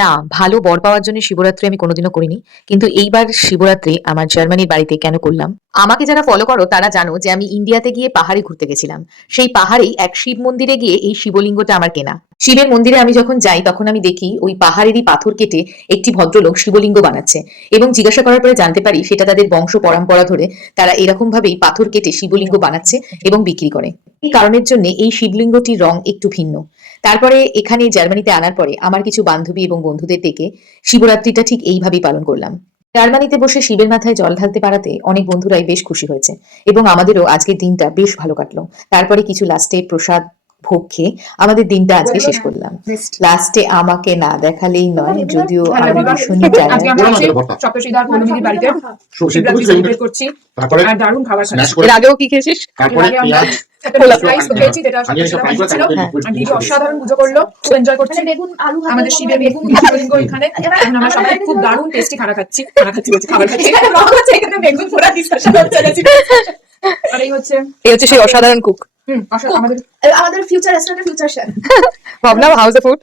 না, ভালো বর পাওয়ার জন্য শিবরাত্রি আমি কোনোদিনও করিনি। কিন্তু এইবার শিবরাত্রি আমার জার্মানির বাড়িতে কেন করলাম? আমাকে যারা ফলো করো তারা জানো যে আমি ইন্ডিয়াতে গিয়ে পাহাড়ে ঘুরতে গেছিলাম। সেই পাহাড়েই এক শিব মন্দিরে গিয়ে এই শিবলিঙ্গটা আমার কেনা। শিবের মন্দিরে আমি যখন যাই তখন আমি দেখি ওই পাহাড়েরই পাথর কেটে একটি ভদ্রলোক শিবলিঙ্গ বানাচ্ছে এবং জিজ্ঞাসা করার পরে জানতে পারি সেটা তাদের বংশ পরম্পরা ধরে তারা এরকম ভাবেই পাথর কেটে শিবলিঙ্গ বানাচ্ছে এবং বিক্রি করে। এই কারণের জন্য এই শিবলিঙ্গটির রং একটু ভিন্ন। তারপরে এখানে জার্মানিতে আনার পরে আমার কিছু বান্ধবী এবং বন্ধুদের ডেকে শিবরাত্রিটা ঠিক এইভাবেই পালন করলাম। জার্মানিতে বসে শিবের মাথায় জল ঢালতে পারাতে অনেক বন্ধুরাই বেশ খুশি হয়েছে এবং আমাদেরও আজকের দিনটা বেশ ভালো কাটলো। তারপরে কিছু লাস্টে প্রসাদ ভোগ খেয়ে আমাদের দিনটা আজকে শেষ করলাম। লাস্টে আমাকে না দেখালেই নয়, যদিও আমি ভীষণই আজকে আমরা আছি সপ্তশীদার ভৌমিদির বাড়িতে শিবরাত্রি সেলিব্রেট করছি আর দারুণ খাবার খাচ্ছি। এর আগেও কি খেয়েছিস? তারপরে পেঁয়াজ অসাধারণ পুজো করলো, খুব এনজয় করছি। আমাদের শিবের শিবলিঙ্গ এখানে এখন আমরা সবাই খুব দারুণ টেস্টি খাবার খাচ্ছি খাবার খাচ্ছি এখানে বেগুন পোড়া ডিসকাশন হচ্ছে। আর এই হচ্ছে সেই অসাধারণ কুক। আমাদের ফিউচার রেস্টুরেন্টের ফিউচার শেফ ভাবনা হাউস ফুড।